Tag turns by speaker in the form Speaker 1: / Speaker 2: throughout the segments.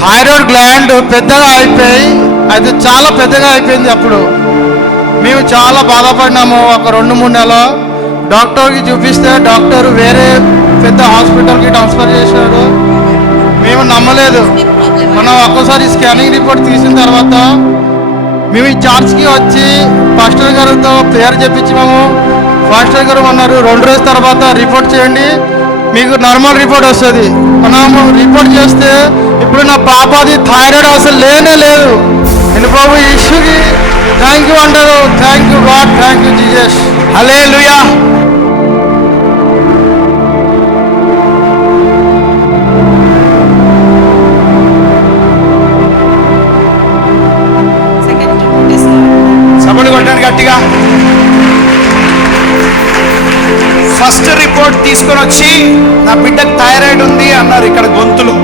Speaker 1: Thyroid gland పెద్దగా అయిపోయి అది చాలా పెద్దగా అయిపోయింది అప్పుడు. మేము చాలా బాధపడినాము ఒక రెండు మూడు నెలలు. డాక్టర్కి చూపిస్తే డాక్టర్ వేరే పెద్ద హాస్పిటల్కి ట్రాన్స్ఫర్ చేశాడు. మేము నమ్మలేదు. మనం ఒక్కసారి స్కానింగ్ రిపోర్ట్ తీసిన తర్వాత మేము ఈ చార్జ్కి వచ్చి పాస్టర్ గారితో పేరు చెప్పించి మేము పాస్టర్ గారు అన్నారు రెండు రోజుల తర్వాత రిపోర్ట్ చేయండి. మీకు నార్మల్ రిపోర్ట్ వస్తుంది. మనం రిపోర్ట్ చేస్తే ఇప్పుడు నా పాపది థైరాయిడ్ అసలు లేనే లేదు. నేను బాబు ఈ ఇష్యూకి థ్యాంక్ యూ అంటారు. Thank you God thank you Jesus
Speaker 2: hallelujah first report తీసుకొని వచ్చి నా బిడ్డకు థైరాయిడ్ ఉంది అన్నారు ఇక్కడ గొంతులు.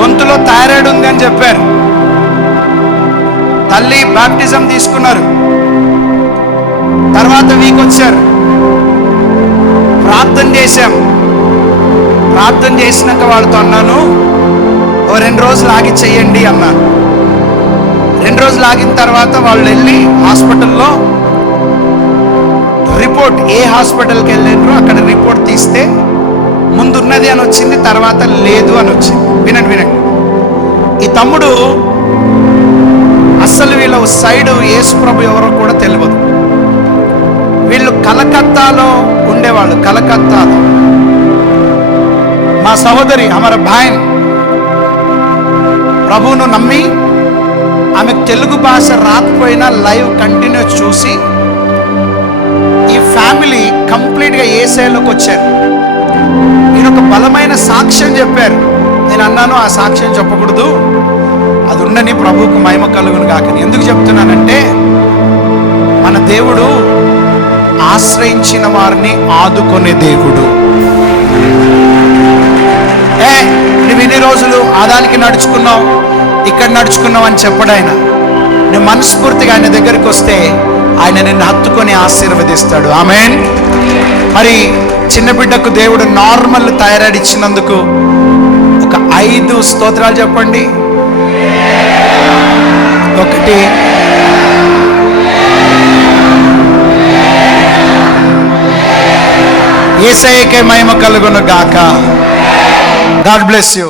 Speaker 2: గొంతులో థైరాయిడ్ ఉంది అని చెప్పారు. తల్లి బాప్టిజం తీసుకున్నారు. తర్వాత వీక్ వచ్చారు. ప్రార్థన చేశాం. ప్రార్థన చేసినాక వాళ్ళతో అన్నాను ఓ రెండు రోజులు ఆగి చెయ్యండి అన్నాను రెండు రోజులు ఆగిన తర్వాత వాళ్ళు వెళ్ళి హాస్పిటల్లో రిపోర్ట్ ఏ హాస్పిటల్కి వెళ్ళారో అక్కడ రిపోర్ట్ తీస్తే ముందున్నది అని వచ్చింది తర్వాత లేదు అని వచ్చింది. వినండి వినండి. ఈ తమ్ముడు అస్సలు వీళ్ళ సైడు యేసుప్రభు ఎవరో కూడా తెలియదు వీళ్ళు కలకత్తాలో ఉండేవాళ్ళు కలకత్తాలో. మా సహోదరి అమర భాయన్ ప్రభువును నమ్మి ఆమె తెలుగు భాష రాకపోయినా లైవ్ కంటిన్యూ చూసి ఫ్యామిలీ కంప్లీట్గా ఏసైలోకి వచ్చారు? నేను ఒక బలమైన సాక్ష్యం చెప్పారు. నేను అన్నాను ఆ సాక్ష్యం చెప్పకూడదు. అది ఉండని ప్రభువుకు మహిమ కలుగును కాకని ఎందుకు చెప్తున్నానంటే మన దేవుడు ఆశ్రయించిన వారిని ఆదుకునే దేవుడు. ఏ నువ్వు ఎన్ని రోజులు ఆదానికి నడుచుకున్నావు ఇక్కడ నడుచుకున్నావు అని చెప్పడాయన. నువ్వు మనస్ఫూర్తిగా ఆయన దగ్గరికి వస్తే ఆయన నిన్ను హత్తుకొని ఆశీర్వదిస్తాడు. ఆమె మరి చిన్న బిడ్డకు దేవుడు నార్మల్ థైరాయిడ్ ఇచ్చినందుకు ఒక ఐదు స్తోత్రాలు చెప్పండి. ఒకటి. ఏసఐకే మహిమ కలుగును గాక. God bless you